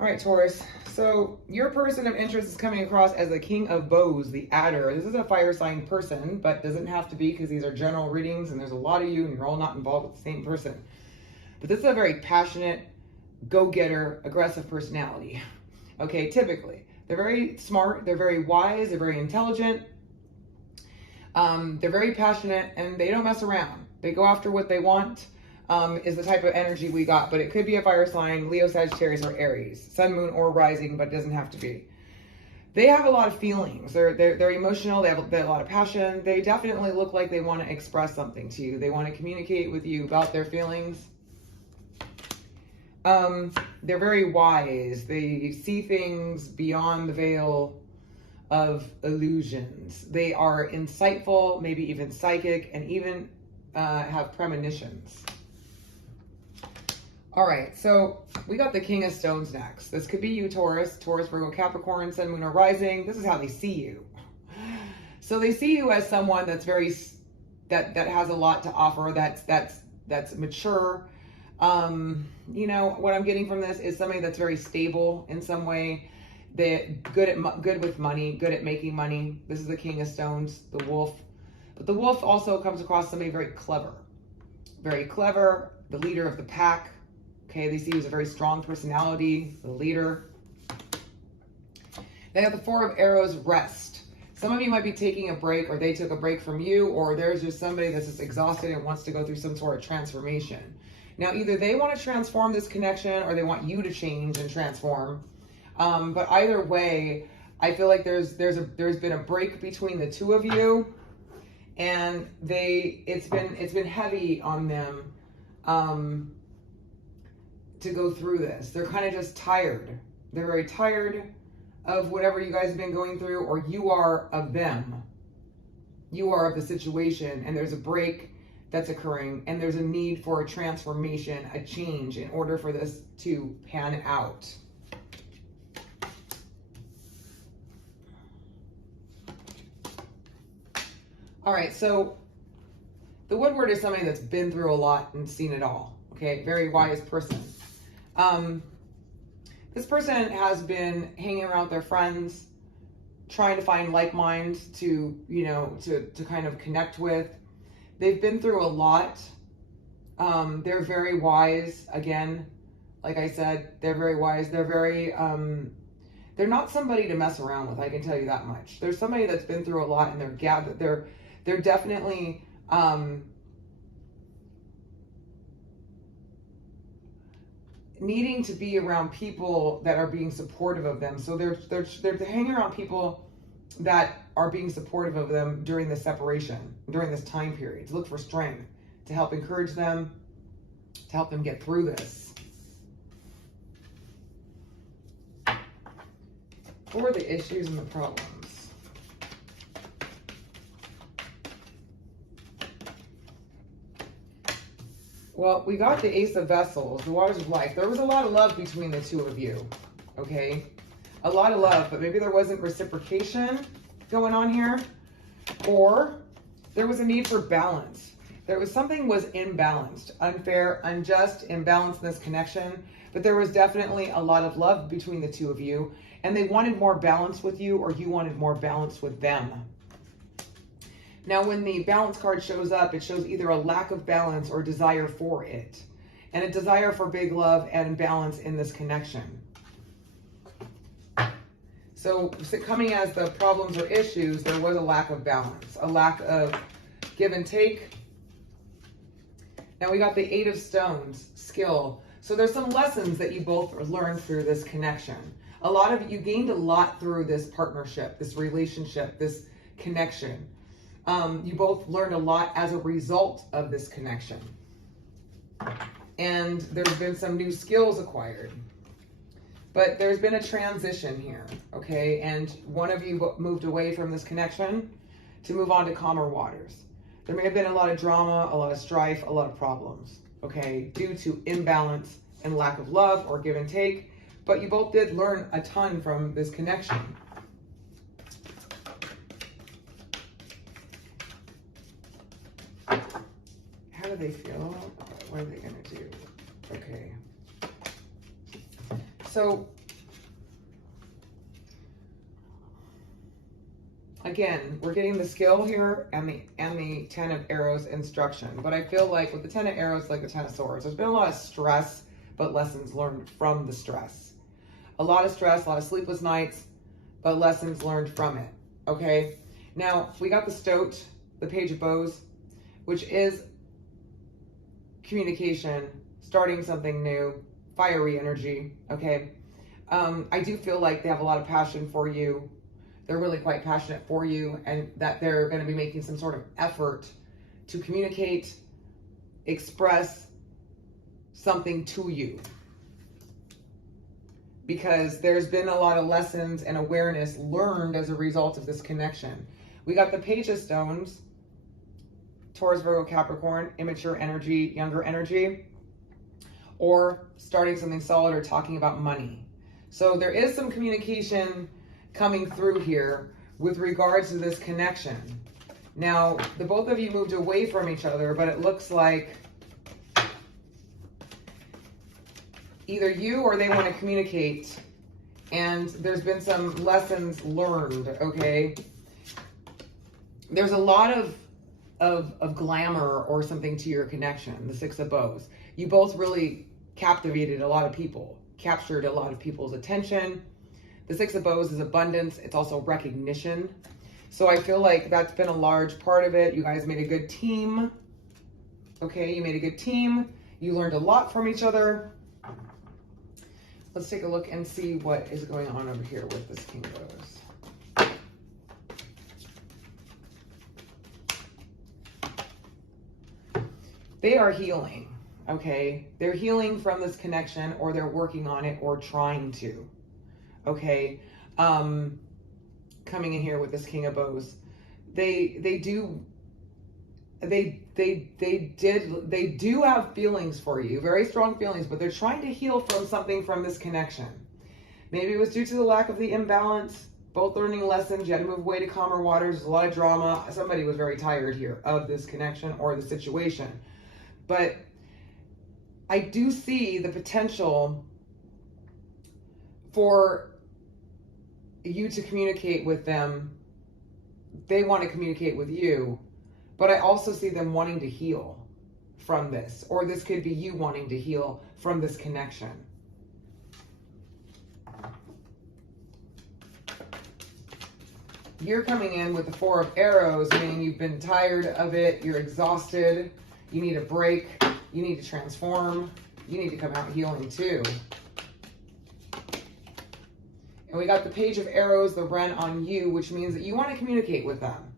All right, Taurus. So your person of interest is coming across as the King of Bows, the Adder. This is a fire sign person, but doesn't have to be because these are general readings and there's a lot of you and you're all not involved with the same person. But this is a very passionate, go-getter, aggressive personality. Okay, typically. They're very smart, they're very wise, they're very intelligent. They're very passionate and they don't mess around. They go after what they want. Is the type of energy we got, but it could be a fire sign, Leo, Sagittarius, or Aries, sun, moon, or rising, but it doesn't have to be. They have a lot of feelings. They're emotional. They have a lot of passion. They definitely look like they want to express something to you. They want to communicate with you about their feelings. They're very wise. They see things beyond the veil of illusions. They are insightful, maybe even psychic, and even have premonitions. All right, so we got the King of Stones next. This could be you, Taurus, Virgo, Capricorn, Sun, Moon, or Rising. This is how they see you. So they see you as someone that's that has a lot to offer. That's mature. You know what I'm getting from this is somebody that's very stable in some way. They're good with money, good at making money. This is the King of Stones, the Wolf. But the Wolf also comes across somebody very clever, the leader of the pack. Okay, they see you as a very strong personality, the leader. They have the Four of Arrows, rest. Some of you might be taking a break, or they took a break from you, or there's just somebody that's just exhausted and wants to go through some sort of transformation. Now, either they want to transform this connection, or they want you to change and transform. But either way, I feel like there's been a break between the two of you, and it's been heavy on them. To go through this. They're kind of just tired. They're very tired of whatever you guys have been going through, or you are of them. You are of the situation, and there's a break that's occurring, and there's a need for a transformation, a change, in order for this to pan out. All right, so the Woodward is somebody that's been through a lot and seen it all. Okay, very wise person. This person has been hanging around with their friends, trying to find like minds to kind of connect with. They've been through a lot. They're very wise. Again, like I said, they're very wise. They're very, they're not somebody to mess around with. I can tell you that much. There's somebody that's been through a lot, and they're definitely, needing to be around people that are being supportive of them. So they're hanging around people that are being supportive of them during the separation, during this time period, to look for strength, to help encourage them, to help them get through this. What are the issues and the problems? Well, we got the Ace of Vessels, the Waters of Life. There was a lot of love between the two of you, okay? A lot of love, but maybe there wasn't reciprocation going on here, or there was a need for balance. Something was imbalanced, unfair, unjust, imbalanced in this connection, but there was definitely a lot of love between the two of you, and they wanted more balance with you, or you wanted more balance with them. Now, when the balance card shows up, it shows either a lack of balance or desire for it, and a desire for big love and balance in this connection. So coming as the problems or issues, there was a lack of balance, a lack of give and take. Now we got the Eight of Stones, skill. So there's some lessons that you both learned through this connection. You gained a lot through this partnership, this relationship, this connection. You both learned a lot as a result of this connection. And there's been some new skills acquired. But there's been a transition here, okay? And one of you moved away from this connection to move on to calmer waters. There may have been a lot of drama, a lot of strife, a lot of problems, okay? Due to imbalance and lack of love or give and take. But you both did learn a ton from this connection. How do they feel? What are they going to do? Okay. So again, we're getting the skill here and the 10 of Arrows instruction. But I feel like with the 10 of Arrows, like the 10 of Swords, there's been a lot of stress, but lessons learned from the stress. A lot of stress, a lot of sleepless nights, but lessons learned from it. Okay? Now, we got the Stoat, the Page of Bows, which is communication, starting something new, fiery energy. Okay? I do feel like they have a lot of passion for you. They're really quite passionate for you, and that they're going to be making some sort of effort to communicate, express something to you. Because there's been a lot of lessons and awareness learned as a result of this connection. We got the Page of Stones, Taurus, Virgo, Capricorn, immature energy, younger energy, or starting something solid or talking about money. So there is some communication coming through here with regards to this connection. Now, the both of you moved away from each other, but it looks like either you or they want to communicate, and there's been some lessons learned, okay? There's a lot of glamour or something to your connection, the Six of Bows. You both really captivated a lot of people, captured a lot of people's attention. The Six of Bows is abundance. It's also recognition. So I feel like that's been a large part of it. You guys made a good team. Okay, you made a good team. You learned a lot from each other. Let's take a look and see what is going on over here with this King of Bows. They are healing, okay? They're healing from this connection, or they're working on it or trying to. Okay, coming in here with this King of Bows, they do have feelings for you, very strong feelings, but they're trying to heal from something from this connection. Maybe it was due to the lack of the imbalance, both learning lessons. You had to move away to calmer waters. There's a lot of drama. Somebody was very tired here of this connection or the situation, but I do see the potential for you to communicate with them. They want to communicate with you, but I also see them wanting to heal from this, or this could be you wanting to heal from this connection. You're coming in with the Four of Arrows, meaning you've been tired of it, you're exhausted, you need a break, you need to transform, you need to come out healing too. And we got the Page of Arrows, the Wren on you, which means that you want to communicate with them.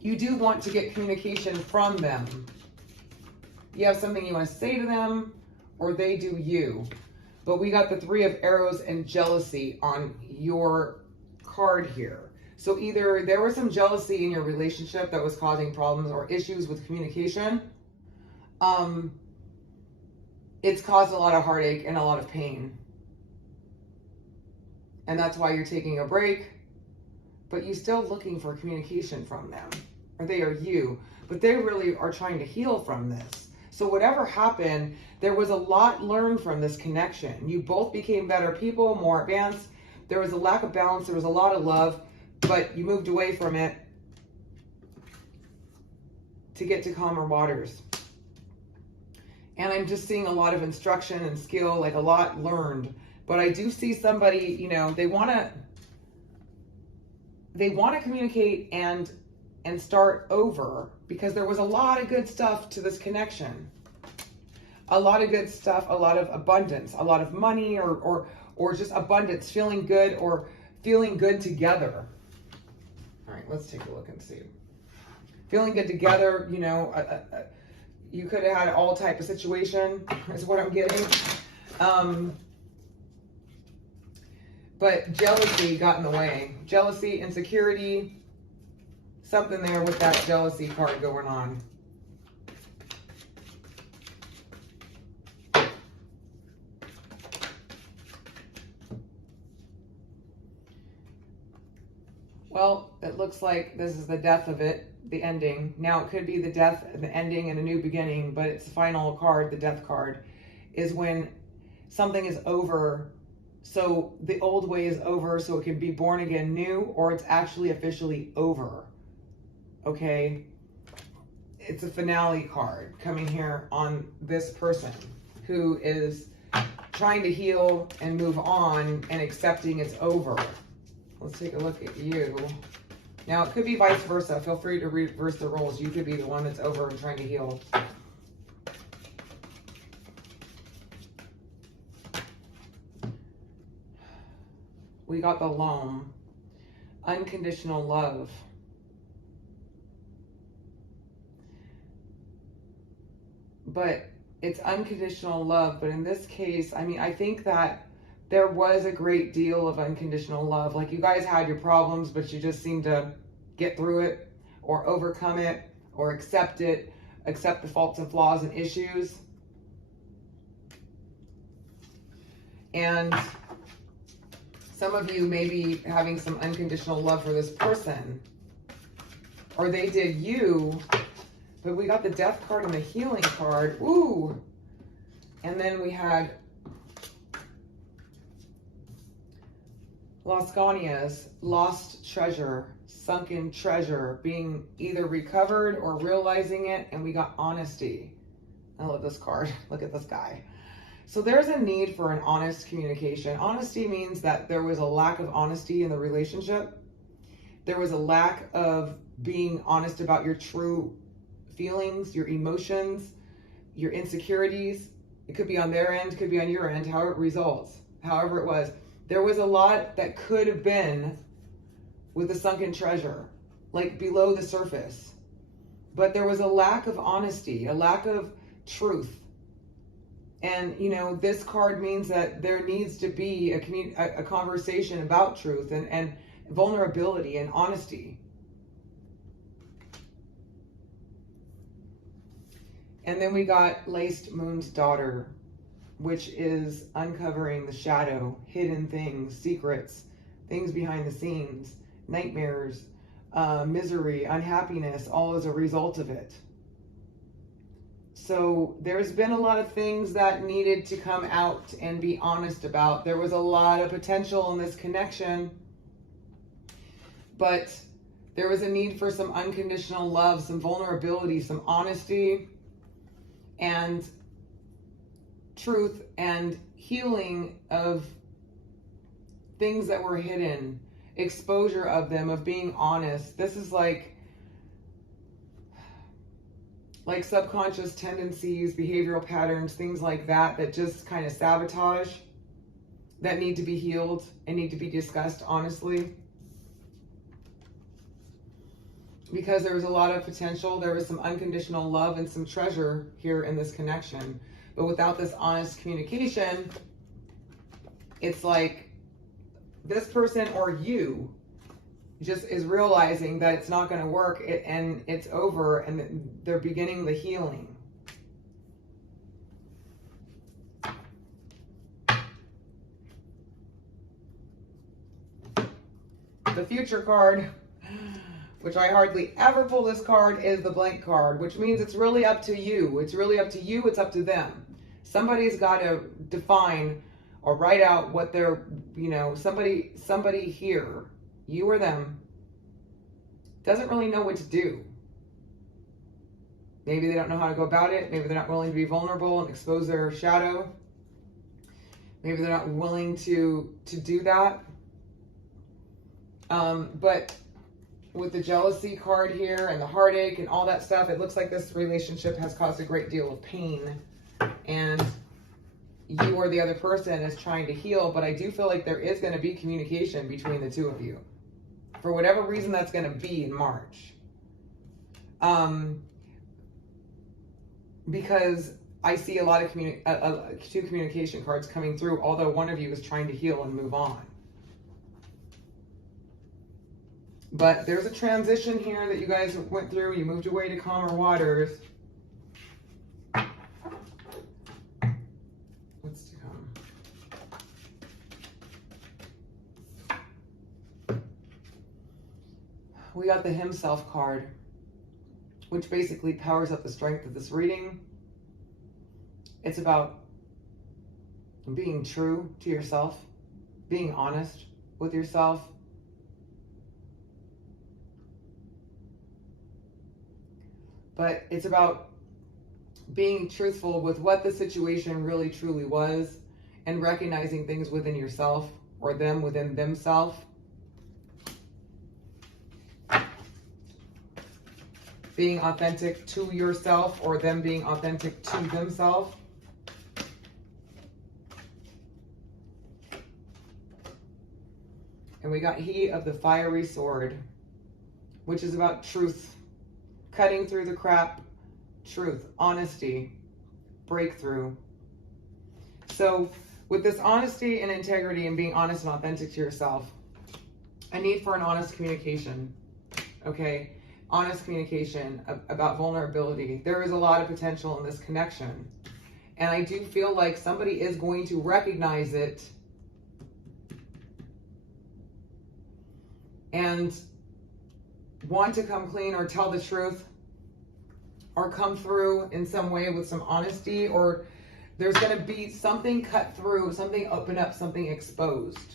You do want to get communication from them. You have something you want to say to them, or they do you. But we got the Three of Arrows and jealousy on your card here. So either there was some jealousy in your relationship that was causing problems or issues with communication. It's caused a lot of heartache and a lot of pain. And that's why you're taking a break, but you're still looking for communication from them, or they are you, but they really are trying to heal from this. So whatever happened, there was a lot learned from this connection. You both became better people, more advanced. There was a lack of balance. There was a lot of love, but you moved away from it to get to calmer waters. And I'm just seeing a lot of instruction and skill, like a lot learned. But I do see somebody, you know, they want to communicate and start over, because there was a lot of good stuff to this connection. A lot of good stuff, a lot of abundance, a lot of money, or just abundance, feeling good or feeling good together. All right, let's take a look and see. Feeling good together, you know, you could have had all type of situation, is what I'm getting. But jealousy got in the way. Jealousy, insecurity, something there with that jealousy part going on. Well, it looks like this is the death of it, the ending. Now, it could be the death and the ending and a new beginning, but its final card, the death card, is when something is over So the old way is over, so it can be born again new, or it's actually officially over. Okay? It's a finale card coming here on this person who is trying to heal and move on and accepting it's over. Let's take a look at you. Now, it could be vice versa. Feel free to reverse the roles. You could be the one that's over and trying to heal. We got the loam. Unconditional love. But it's unconditional love. But in this case, I mean, I think that there was a great deal of unconditional love. Like, you guys had your problems, but you just seemed to get through it or overcome it or accept it, accept the faults and flaws and issues. And some of you may be having some unconditional love for this person, or they did you, but we got the death card and the healing card. Ooh. And then we had Las Gonias, lost treasure, sunken treasure, being either recovered or realizing it, and we got honesty. I love this card. Look at this guy. So there's a need for an honest communication. Honesty means that there was a lack of honesty in the relationship. There was a lack of being honest about your true feelings, your emotions, your insecurities. It could be on their end, could be on your end, however it results, however it was. There was a lot that could have been with the sunken treasure, like below the surface. But there was a lack of honesty, a lack of truth. And, you know, this card means that there needs to be a conversation about truth and vulnerability and honesty. And then we got Laced Moon's Daughter, which is uncovering the shadow, hidden things, secrets, things behind the scenes, nightmares, misery, unhappiness, all as a result of it. So there's been a lot of things that needed to come out and be honest about. There was a lot of potential in this connection, but there was a need for some unconditional love, some vulnerability, some honesty, and truth and healing of things that were hidden, exposure of them, of being honest. This is like subconscious tendencies, behavioral patterns, things like that, that just kind of sabotage, that need to be healed and need to be discussed honestly. Because there was a lot of potential, there was some unconditional love and some treasure here in this connection. But without this honest communication, it's like this person or you just is realizing that it's not going to work and it's over, and they're beginning the healing. The future card, which I hardly ever pull this card, is the blank card, which means it's really up to you. It's really up to you. It's up to them. Somebody's got to define or write out what they're, you know, somebody here, you or them, doesn't really know what to do. Maybe they don't know how to go about it. Maybe they're not willing to be vulnerable and expose their shadow. Maybe they're not willing to do that. But with the jealousy card here and the heartache and all that stuff, it looks like this relationship has caused a great deal of pain. And you or the other person is trying to heal, but I do feel like there is going to be communication between the two of you. For whatever reason that's going to be in March. Because I see a lot of two communication cards coming through, although one of you is trying to heal and move on. But there's a transition here that you guys went through. You moved away to calmer waters. What's to come? We got the Himself card, which basically powers up the strength of this reading. It's about being true to yourself, being honest with yourself. But it's about being truthful with what the situation really truly was and recognizing things within yourself or them within themselves. Being authentic to yourself or them being authentic to themselves. And we got He of the Fiery Sword, which is about truth, cutting through the crap, truth, honesty, breakthrough. So with this honesty and integrity and being honest and authentic to yourself, a need for an honest communication, okay? Honest communication about vulnerability. There is a lot of potential in this connection. And I do feel like somebody is going to recognize it and want to come clean or tell the truth or come through in some way with some honesty, or there's going to be something cut through, something open up, something exposed.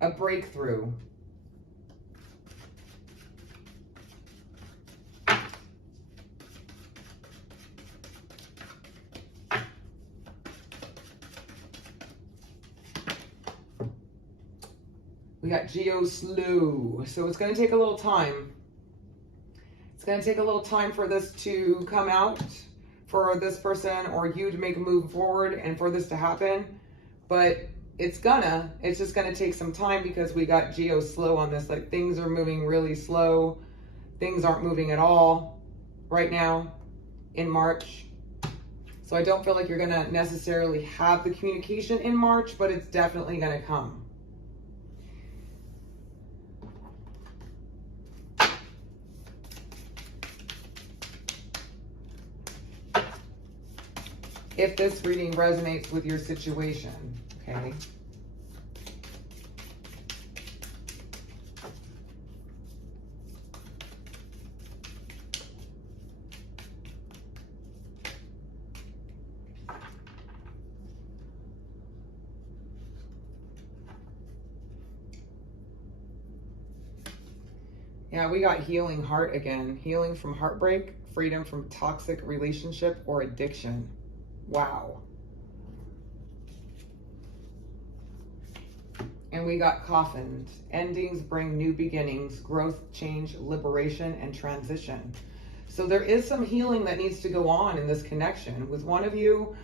A breakthrough. We got Slow. So it's going to take a little time. It's going to take a little time for this to come out, for this person or you to make a move forward and for this to happen. But it's just going to take some time because we got Slow on this. Like, things are moving really slow. Things aren't moving at all right now in March. So I don't feel like you're going to necessarily have the communication in March, but it's definitely going to come. If this reading resonates with your situation, okay? Yeah, we got healing heart again. Healing from heartbreak, freedom from toxic relationship or addiction. Wow. And we got coffined. Endings bring new beginnings, growth, change, liberation, and transition. So there is some healing that needs to go on in this connection with one of you,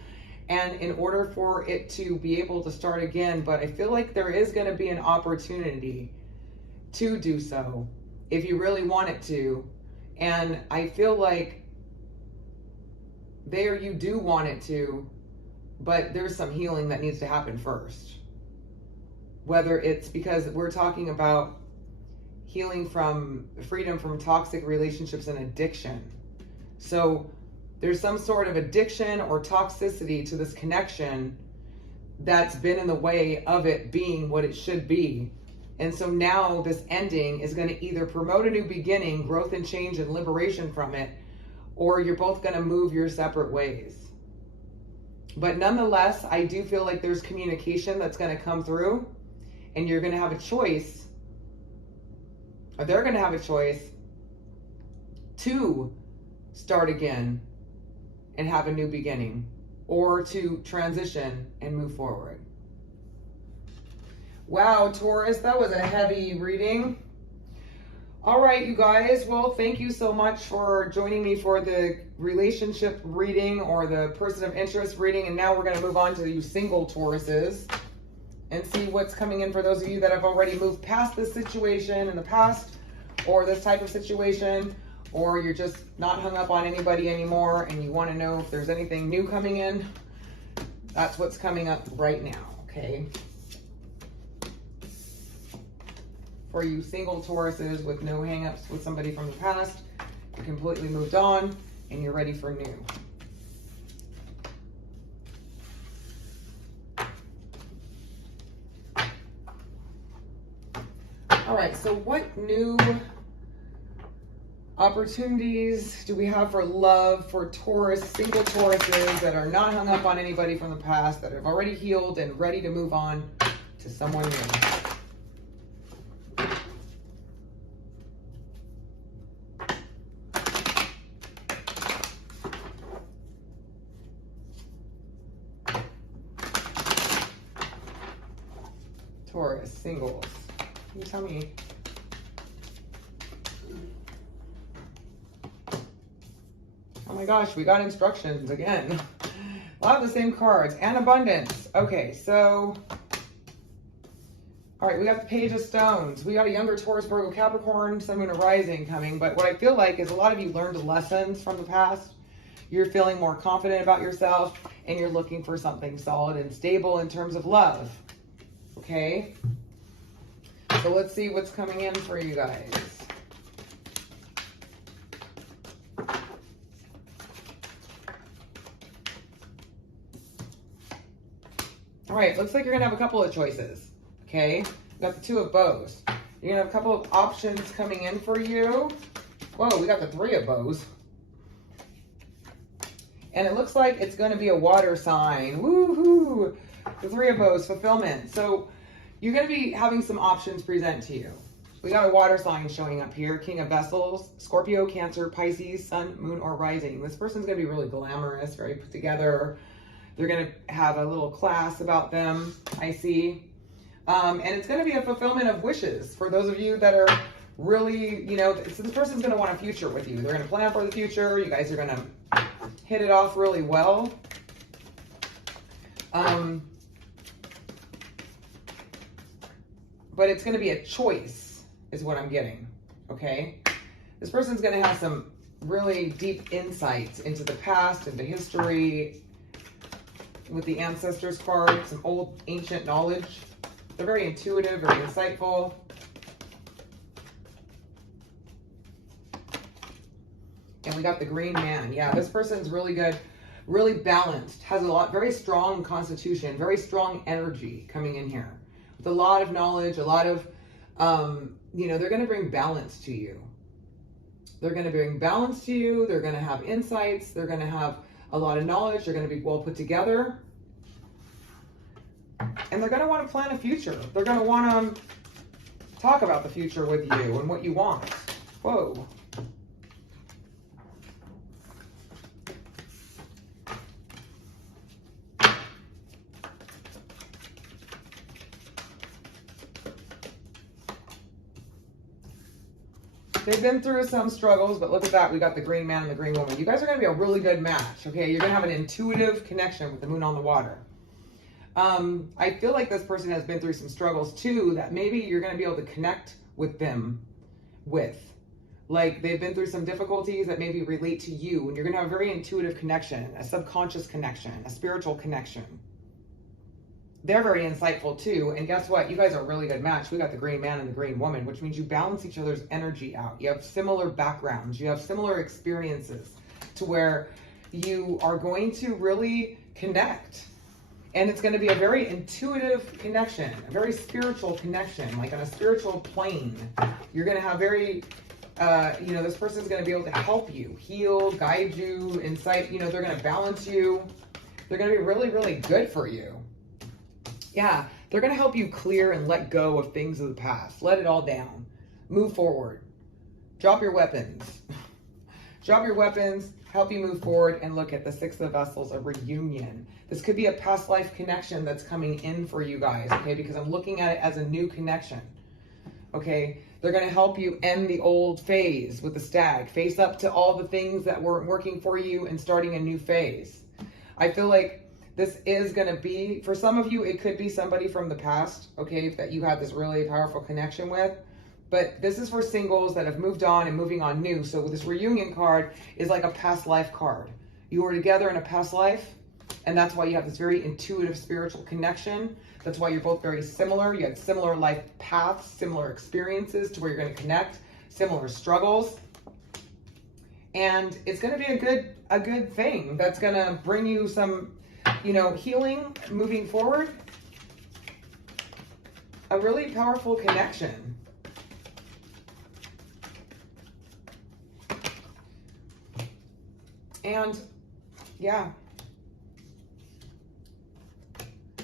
and in order for it to be able to start again. But I feel like there is going to be an opportunity to do so if you really want it to. And I feel like there you do want it to, but there's some healing that needs to happen first. Whether it's because we're talking about healing from freedom from toxic relationships and addiction. So there's some sort of addiction or toxicity to this connection that's been in the way of it being what it should be. And so now this ending is going to either promote a new beginning, growth and change and liberation from it, or you're both going to move your separate ways. But nonetheless, I do feel like there's communication that's going to come through, and you're going to have a choice, or they're going to have a choice to start again and have a new beginning, or to transition and move forward. Wow, Taurus, that was a heavy reading. All right, you guys. Well, thank you so much for joining me for the relationship reading or the person of interest reading. And now we're going to move on to you single Tauruses and see what's coming in for those of you that have already moved past this situation in the past, or this type of situation, or you're just not hung up on anybody anymore and you want to know if there's anything new coming in. That's what's coming up right now, okay? For you single Tauruses with no hangups with somebody from the past, you completely moved on and you're ready for new. All right, so what new opportunities do we have for love for Taurus, single Tauruses that are not hung up on anybody from the past, that have already healed and ready to move on to someone new? Taurus, singles. Can you tell me? Oh my gosh, we got instructions again. A lot of the same cards. And abundance. Okay, so... all right, we got the Page of Stones. We got a younger Taurus, Virgo, Capricorn, Sun, Moon, and Rising coming. But what I feel like is a lot of you learned lessons from the past. You're feeling more confident about yourself, and you're looking for something solid and stable in terms of love. Okay? So let's see what's coming in for you guys. All right, looks like you're gonna have a couple of choices, okay? We got the Two of Bows. You're gonna have a couple of options coming in for you. Whoa, we got the Three of Bows. And it looks like it's gonna be a water sign. Woohoo! The Three of Bows, fulfillment. So you're gonna be having some options present to you. We got a water sign showing up here. King of Vessels, Scorpio, Cancer, Pisces, Sun, Moon, or Rising. This person's gonna be really glamorous, very put together. They're going to have a little class about them, I see. And it's going to be a fulfillment of wishes for those of you that are really, you know, so this person's going to want a future with you. They're going to plan for the future. You guys are going to hit it off really well. But it's going to be a choice is what I'm getting, okay? This person's going to have some really deep insights into the past, into history, with the ancestors card, some old ancient knowledge. They're very intuitive, very insightful. And we got the Green Man. Yeah, this person's really good, really balanced, has a lot, very strong constitution, very strong energy coming in here. With a lot of knowledge, a lot of, you know, they're going to bring balance to you. They're going to bring balance to you. They're going to have insights. They're going to have a lot of knowledge. They're going to be well put together. And they're going to want to plan a future. They're going to want to talk about the future with you and what you want. Whoa. They've been through some struggles, but look at that. We got the Green Man and the Green Woman. You guys are going to be a really good match, okay? You're going to have an intuitive connection with the Moon on the water. I feel like this person has been through some struggles too that maybe you're going to be able to connect with them with. Like they've been through some difficulties that maybe relate to you, and you're going to have a very intuitive connection, a subconscious connection, a spiritual connection. They're very insightful too. And guess what? You guys are a really good match. We got the Green Man and the Green Woman, which means you balance each other's energy out. You have similar backgrounds. You have similar experiences to where you are going to really connect. And it's going to be a very intuitive connection, a very spiritual connection, like on a spiritual plane. You're going to have very, you know, this person's going to be able to help you, heal, guide you, insight. You know, they're going to balance you. They're going to be really, really good for you. Yeah, they're going to help you clear and let go of things of the past. Let it all down. Move forward. Drop your weapons. Drop your weapons, help you move forward, and look at the Six of Vessels, a reunion. This could be a past life connection that's coming in for you guys, okay? Because I'm looking at it as a new connection, okay? They're going to help you end the old phase with the Stag. Face up to all the things that weren't working for you and starting a new phase. I feel like this is going to be, for some of you, it could be somebody from the past, okay, that you have this really powerful connection with. But this is for singles that have moved on and moving on new. So this reunion card is like a past life card. You were together in a past life, and that's why you have this very intuitive spiritual connection. That's why you're both very similar. You had similar life paths, similar experiences to where you're going to connect, similar struggles. And it's going to be a good thing that's going to bring you some, you know, healing moving forward. A really powerful connection. And yeah,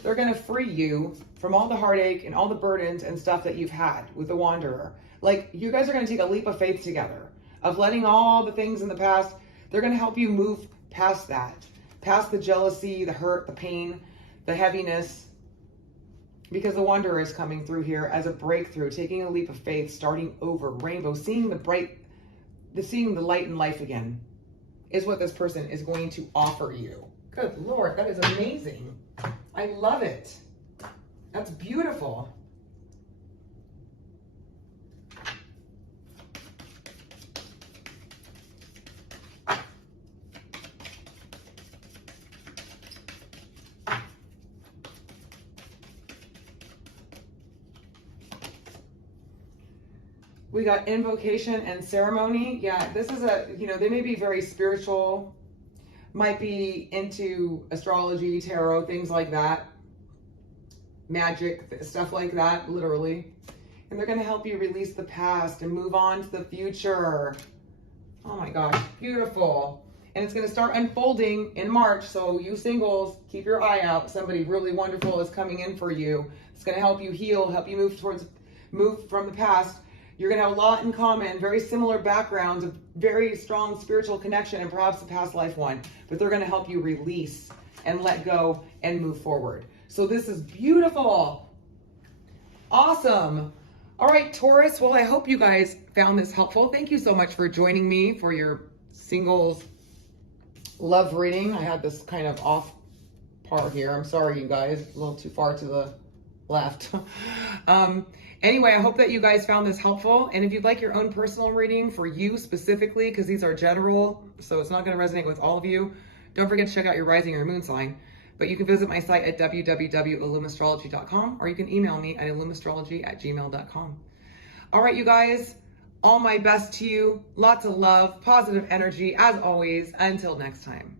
they're going to free you from all the heartache and all the burdens and stuff that you've had with the Wanderer. Like, you guys are going to take a leap of faith together of letting all the things in the past. They're going to help you move past that, past the jealousy, the hurt, the pain, the heaviness, because the Wanderer is coming through here as a breakthrough, taking a leap of faith, starting over, rainbow, seeing the light in life again is what this person is going to offer you. Good Lord, that is amazing. I love it. That's beautiful. We got invocation and ceremony. Yeah, this is they may be very spiritual, might be into astrology, tarot, things like that, magic, stuff like that, literally. And they're going to help you release the past and move on to the future. Oh my gosh, beautiful. And it's going to start unfolding in March. So you singles, keep your eye out. Somebody really wonderful is coming in for you. It's going to help you heal, help you move from the past. You're going to have a lot in common, very similar backgrounds, a very strong spiritual connection, and perhaps a past life one. But they're going to help you release and let go and move forward. So this is beautiful. Awesome. All right, Taurus. Well, I hope you guys found this helpful. Thank you so much for joining me for your singles love reading. I had this kind of off part here. I'm sorry, you guys. A little too far to the left. Anyway, I hope that you guys found this helpful. And if you'd like your own personal reading for you specifically, because these are general, so it's not going to resonate with all of you, don't forget to check out your rising or moon sign. But you can visit my site at www.illumastrology.com, or you can email me at illumastrology@gmail.com. All right, you guys, all my best to you. Lots of love, positive energy, as always. Until next time.